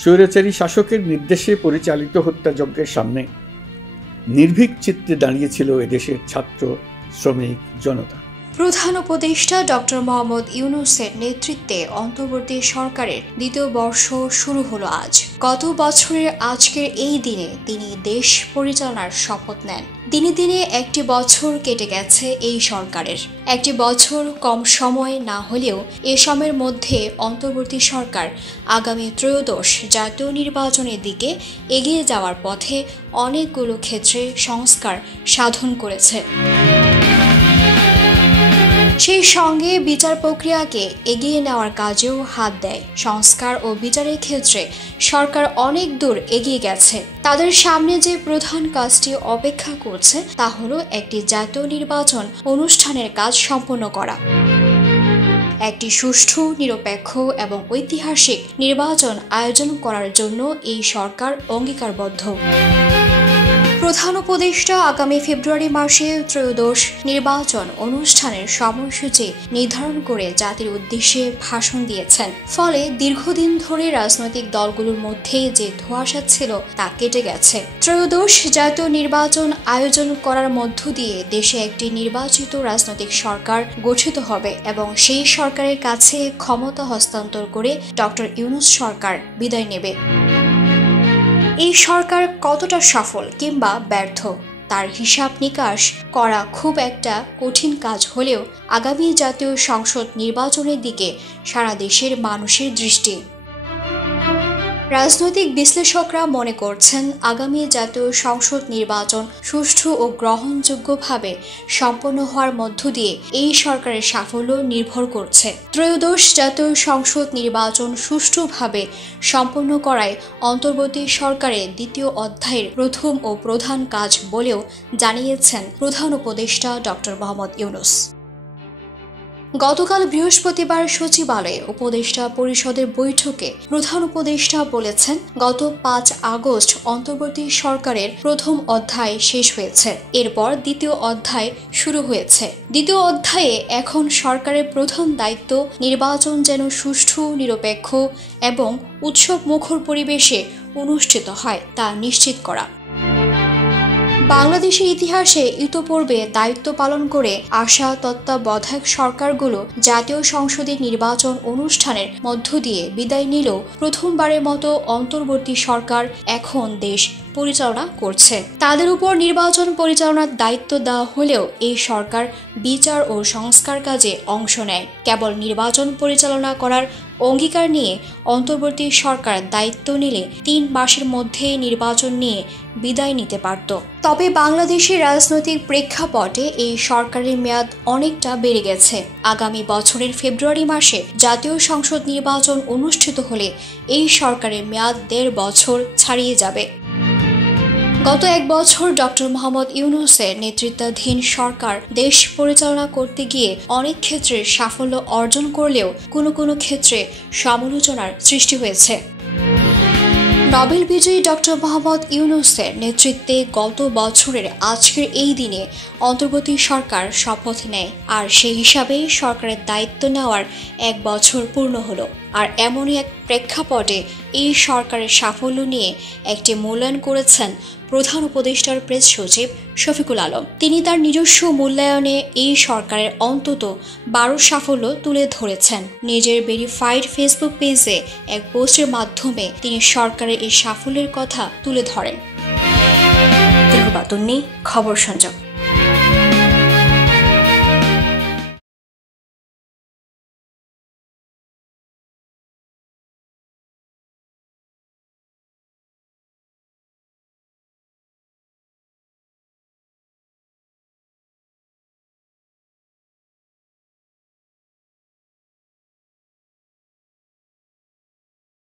স্বৈরাচারী শাসকের নির্দেশে পরিচালিত হত্যাযজ্ঞের সামনে নির্ভীক চিত্তে দাঁড়িয়েছিল এদেশের ছাত্র শ্রমিক জনতা। প্রধান উপদেষ্টা ডক্টর মোহাম্মদ ইউনূসের নেতৃত্বে অন্তর্বর্তী সরকারের দ্বিতীয় বর্ষ শুরু হলো আজ। গত বছরের আজকের এই দিনে তিনি দেশ পরিচালনার শপথ নেন। দিনে দিনে একটি বছর কেটে গেছে এই সরকারের। একটি বছর কম সময় না হলেও এ সময়ের মধ্যে অন্তর্বর্তী সরকার আগামী ত্রয়োদশ জাতীয় নির্বাচনের দিকে এগিয়ে যাওয়ার পথে অনেকগুলো ক্ষেত্রে সংস্কার সাধন করেছে। সেই সঙ্গে বিচার প্রক্রিয়াকে এগিয়ে নেওয়ার কাজেও হাত দেয়। সংস্কার ও বিচারের ক্ষেত্রে সরকার অনেক দূর এগিয়ে গেছে। তাদের সামনে যে প্রধান কাজটি অপেক্ষা করছে তা হলো একটি জাতীয় নির্বাচন অনুষ্ঠানের কাজ সম্পন্ন করা। একটি সুষ্ঠু, নিরপেক্ষ এবং ঐতিহাসিক নির্বাচন আয়োজন করার জন্য এই সরকার অঙ্গীকারবদ্ধ। প্রধান উপদেষ্টা আগামী ফেব্রুয়ারি মাসে ত্রয়োদশ নির্বাচন অনুষ্ঠানের সময়সূচি নির্ধারণ করে জাতির উদ্দেশ্যে ভাষণ দিয়েছেন। ফলে দীর্ঘদিন ধরে রাজনৈতিক দলগুলোর মধ্যে যে ধোঁয়াশা ছিল তা কেটে গেছে। ত্রয়োদশ জাতীয় নির্বাচন আয়োজন করার মধ্য দিয়ে দেশে একটি নির্বাচিত রাজনৈতিক সরকার গঠিত হবে এবং সেই সরকারের কাছে ক্ষমতা হস্তান্তর করে ডক্টর ইউনূস সরকার বিদায় নেবে। এই সরকার কতটা সফল কিংবা ব্যর্থ তার হিসাব নিকাশ করা খুব একটা কঠিন কাজ হলেও আগামী জাতীয় সংসদ নির্বাচনের দিকে সারা দেশের মানুষের দৃষ্টি। রাজনৈতিক বিশ্লেষকরা মনে করছেন আগামী জাতীয় সংসদ নির্বাচন সুষ্ঠু ও গ্রহণযোগ্যভাবে সম্পন্ন হওয়ার মধ্য দিয়ে এই সরকারের সাফল্য নির্ভর করছে। ত্রয়োদশ জাতীয় সংসদ নির্বাচন সুষ্ঠুভাবে সম্পন্ন করায় অন্তর্বর্তী সরকারের দ্বিতীয় অধ্যায়ের প্রথম ও প্রধান কাজ বলেও জানিয়েছেন প্রধান উপদেষ্টা ডক্টর মোহাম্মদ ইউনূস। গতকাল বৃহস্পতিবার সচিবালয়ে উপদেষ্টা পরিষদের বৈঠকে প্রধান উপদেষ্টা বলেছেন, গত 5 আগস্ট অন্তর্বর্তী সরকারের প্রথম অধ্যায় শেষ হয়েছে। এরপর দ্বিতীয় অধ্যায় শুরু হয়েছে। দ্বিতীয় অধ্যায়ে এখন সরকারের প্রধান দায়িত্ব নির্বাচন যেন সুষ্ঠু, নিরপেক্ষ এবং উৎসব মুখর পরিবেশে অনুষ্ঠিত হয় তা নিশ্চিত করা। বাংলাদেশের ইতিহাসে ইতোপূর্বে দায়িত্ব পালন করে আসা তত্ত্বাবধায়ক সরকারগুলো জাতীয় সংসদের নির্বাচন অনুষ্ঠানের মধ্য দিয়ে বিদায় নিলেও প্রথমবারের মতো অন্তর্বর্তী সরকার এখন দেশ পরিচালনা করছে। তাদের উপর নির্বাচন পরিচালনার দায়িত্ব দেওয়া হলেও এই সরকার বিচার ও সংস্কার কাজে অংশ নেয়। কেবল নির্বাচন পরিচালনা করার অঙ্গীকার নিয়ে অন্তর্বর্তী সরকার দায়িত্ব নিলে 3 মাসের মধ্যে নির্বাচন নিয়ে বিদায় নিতে পারত। তবে বাংলাদেশের রাজনৈতিক প্রেক্ষাপটে এই সরকারের মেয়াদ অনেকটা বেড়ে গেছে। আগামী বছরের ফেব্রুয়ারি মাসে জাতীয় সংসদ নির্বাচন অনুষ্ঠিত হলে এই সরকারের মেয়াদ 1.5 বছর ছাড়িয়ে যাবে। গত 1 বছর ডক্টর মোহাম্মদ ইউনূসের নেতৃত্বাধীন সরকার দেশ পরিচালনা করতে গিয়ে অনেক ক্ষেত্রে সাফল্য অর্জন করলেও কোনো ক্ষেত্রে সমালোচনার সৃষ্টি হয়েছে। নোবেল বিজয়ী ডক্টর মোহাম্মদ ইউনূসের নেতৃত্বে গত বছরের আজকের এই দিনে অন্তর্বর্তী সরকার শপথ নেয়। আর সেই হিসাবে সরকারের দায়িত্ব নেওয়ার 1 বছর পূর্ণ হলো। আর এমনই এক প্রেক্ষাপটে এই সরকারের সাফল্য নিয়ে একটি মূল্যায়ন করেছেন প্রধান উপদেষ্টার প্রেস সচিব শফিকুল আলম। তিনি তার নিজস্ব মূল্যায়নে এই সরকারের অন্তত 12 সাফল্য তুলে ধরেছেন। নিজের ভেরিফাইড ফেসবুক পেজে এক পোস্টের মাধ্যমে তিনি সরকারের এই সাফল্যের কথা তুলে ধরেন। খবর সংযোগ।